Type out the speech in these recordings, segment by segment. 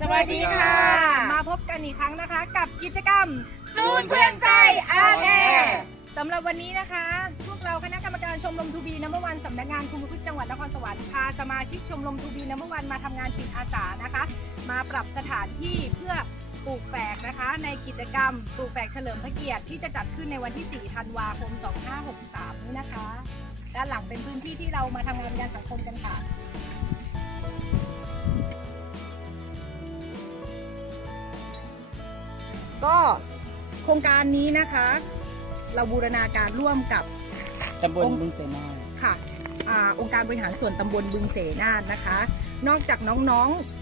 สวัสดีค่ะ มาพบกันอีกครั้งนะคะ กับกิจกรรมศูนย์เพื่อนใจอาร์แอร์สำหรับวันนี้นะคะ พวกเราคณะกรรมการชมรมทูบีนัมเบอร์วันสำนักงานคุมประพฤติจังหวัดนครสวรรค์พาสมาชิกชมรมทูบีนัมเบอร์วันมาทำงานจิตอาสานะคะ มาปรับสถานที่เพื่อปลูกแฝกนะคะ ในกิจกรรมปลูกแฝกเฉลิมพระเกียรติที่จะจัดขึ้นในวันที่ 4 ธันวาคม 2563 นี้นะคะ ด้านหลังเป็นพื้นที่ที่เรามาทำงานงานสังคมกันค่ะ ก็โครงการนี้นะคะ เราบูรณาการร่วมกับตำบลบึงเสนาค่ะอาองค์การบริหารส่วนตำบลบึงเสนาทนะคะ นอกจากน้องๆ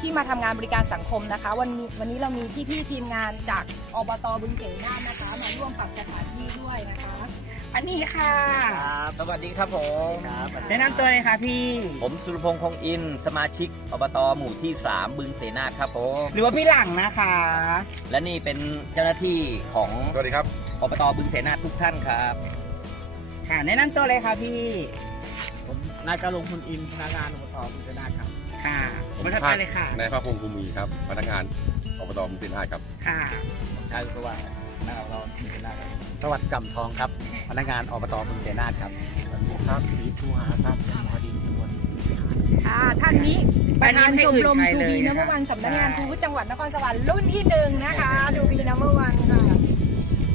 ที่มาทำงานบริการสังคมนะคะ วันนี้วันนี้เรามีพี่ๆทีมงานจากอบตบึงเสนาทนะคะ มาร่วมปรับสถานที่ด้วยนะคะอันนี้ค่ะ ครับสวัสดีครับผมแนะนำตัวเลยค่ะพี่ ผมสุรพงษ์คงอิน สมาชิกอบตหมู่ที่ 3 บึงเสนาครับผมหรือว่าพี่หลังนะคะ และนี่เป็นเจ้าหน้าที่ของสวัสดีครับ อบตบึงเสนาทุกท่านครับค่ะแนะนำตัวเลยค่ะพี่ ผมนายกาลงคุณอินพนักงานอบตบุญชนาธิ์ครับ ค่ะผมไม่ทักทายเลยค่ะนายภาคภูมิภูมิครับพนักงานอบตมุสินห้าครับค่ะผมชายสว่างพนักงานอบตบุญชนาธิ์ครับสวัสดิ์กำทองครับพนักงานอบตบุญเสนาถครับสวัสดีครับสีทูหาครับเป็นหมอดินตำบลวิหารค่ะท่านนี้ประธานชมรมอันนี้ทูไม่บีเคยนัมเบอร์วันใครเลยสำนักงานใช่ทูตจังหวัดนครสวรรค์รุ่นที่หนึ่งนะคะทูบีนัมเบอร์วันค่ะ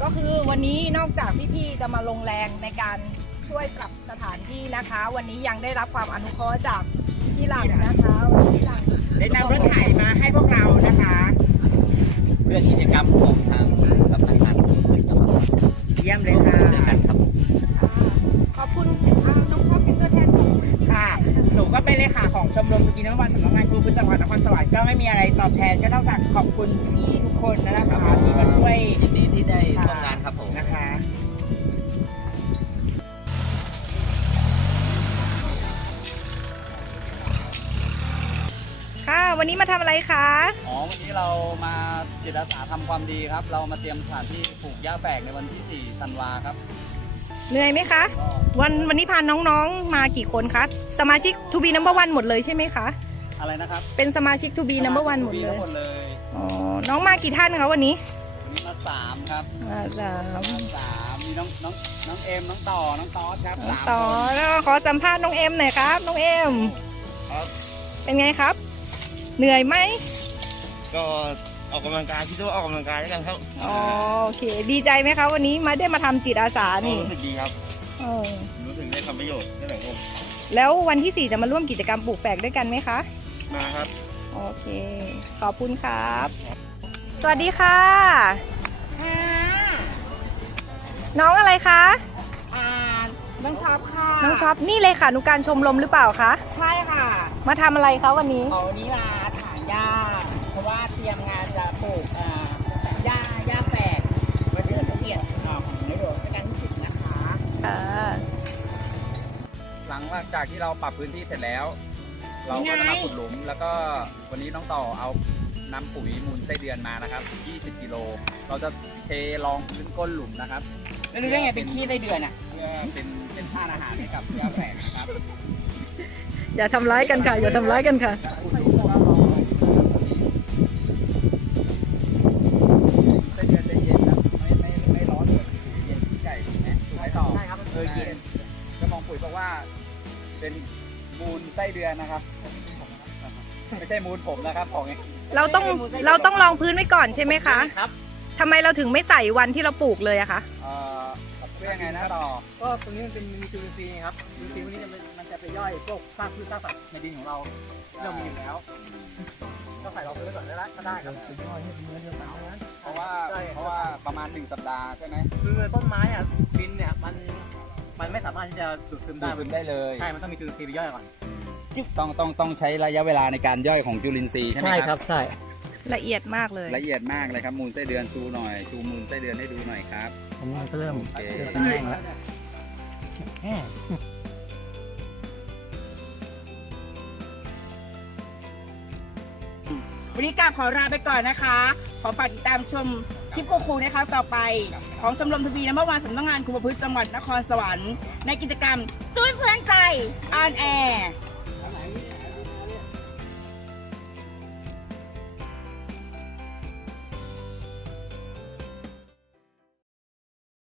ก็คือวันนี้นอกจากพี่ๆจะมาลงแรงในการช่วยปรับสถานที่นะคะ วันนี้ยังได้รับความอนุเคราะห์จากพี่ หลังนะคะพี่หลังได้นำรถไถมาให้พวกเรานะคะ เพื่อกิจกรรมของทางสำนักงานของจังหวัดเยี่ยมเลยค่ะด้วยกันครับขอบคุณอ่าน้องชอบเป็นตัวแทนของค่ะหนูก็เป็นเลขาของชมรมกินน้ำวันสำนักงานครูพุทธจังหวัดนครสวรรค์ก็ไม่มีอะไรตอบแทนก็นอกจากขอบคุณพี่ทุกคนนะคะที่มาช่วยยินดีที่ได้ร่วมงานครับผมนะคะ วันนี้มาทำอะไรคะ อ๋อวันนี้เรามาจิตอาสาทำความดีครับ เรามาเตรียมสถานที่ปลูกหญ้าแฝกในวันที่ 4 ธันวาครับ เหนื่อยไหมคะ ก็วันวันนี้พาน้องๆมากี่คนคะ สมาชิกทูบีนัมเบอร์วันหมดเลยใช่ไหมคะ อะไรนะครับเป็นสมาชิกทูบีนัมเบอร์วันหมดเลยทั้งหมดเลยอ๋อ น้องมากี่ท่านคะวันนี้วันนี้มาสามครับมาสามมาสามมีน้องน้องน้องเอ็มน้องต่อน้องตอสครับสามต่อคนแล้วขอสัมภาษณ์น้องเอ็มหน่อยครับ น้องเอ็มเป็นไงครับ เหนื่อยไหมก็ออกกำลังกายพี่ตัวออกกำลังกายด้วยกันครับอ๋อโอเค ดีใจไหมคะวันนี้มาได้มาทำจิตอาสาก็นี่รู้สึกดีครับ เออรู้สึกได้ทำประโยชน์ให้สังคมแล้ววันที่ 4 จะมาร่วมกิจกรรมปลูกแฝกด้วยกันไหมคะ มาครับโอเค ขอบคุณครับ สวัสดีค่ะ ค่ะน้องอะไรคะ อ่าน้องช็อปค่ะน้องช็อปนี่เลยค่ะนุการชมรมหรือเปล่าคะ ใช่ค่ะ มาทำอะไรคะวันนี้เอาวันนี้มาถาง หญ้า เพราะว่าเตรียมงานจะปลูกอ่าหญ้าหญ้าแฝกวันเดือนพระเกียรติอ่าของในหลวงรัชกาลที่สิบนะคะค่ะหลังจากที่เราปรับพื้นที่เสร็จแล้ว เราก็จะมาขุดหลุม แล้วก็วันนี้น้องต่อเอานำปุ๋ยมูลไส้เดือนมานะครับ 20 กิโล เราจะเทรองพื้นก้นหลุมนะครับแล้วรู้ได้ไงเป็นขี้ไส้เดือนอะเพื่อเป็นเป็นท่าอาหารให้กับหญ้าแฝกนะครับ อย่าทำร้ายกันค่ะ อย่าทำร้ายกันค่ะไส้ เป็นมูลไส้เดือนนะครับ ไม่ใช่มูลผมนะครับของเราต้องเราต้องลองพื้นไว้ก่อนใช่ไหมคะครับทำไมเราถึงไม่ใส่วันที่เราปลูกเลยอะคะเอ่อเพื่อยังไงนะต่อก็ตรงนี้มันเป็นมีจุลินทรีย์ครับจุลินทรีย์พวกนี้จะเป็นมันจะไปย่อยพวกซากพืชซากสัตว์ในดินของเราที่เรามีอยู่แล้ว ก็ใส่รองพื้นไว้ก่อนได้ละก็ได้ครับเพราะว่าใช่เพราะว่าประมาณหนึ่งสัปดาห์ใช่ไหมคือต้นไม้อะดินเนี่ยมัน มันไม่สามารถที่จะดูดซึมได้ได้พื้นได้เลย ใช่มันต้องมีจุลินทรีย์ไปย่อยก่อนต้องต้องต้องใช้ระยะเวลาในการย่อยของจุลินทรีย์ใช่ไหมครับใช่ละเอียดมากเลยละเอียดมากเลยครับมูลไส้เดือนชูหน่อยชูมูลไส้เดือนให้ดูหน่อยครับอันนี้มันก็เริ่มโอเคเริ่มแห้งแล้วแห้งวันนี้กลับขอลาไปก่อนนะคะ ขอฝากติดตามชม คลิปคูนะคะต่อไปของชมรมทวีน้ำเมื่อวานสำนักงานคุมประพฤติจังหวัดนครสวรรค์ในกิจกรรมซุ้นเพื่อนใจออนแอร์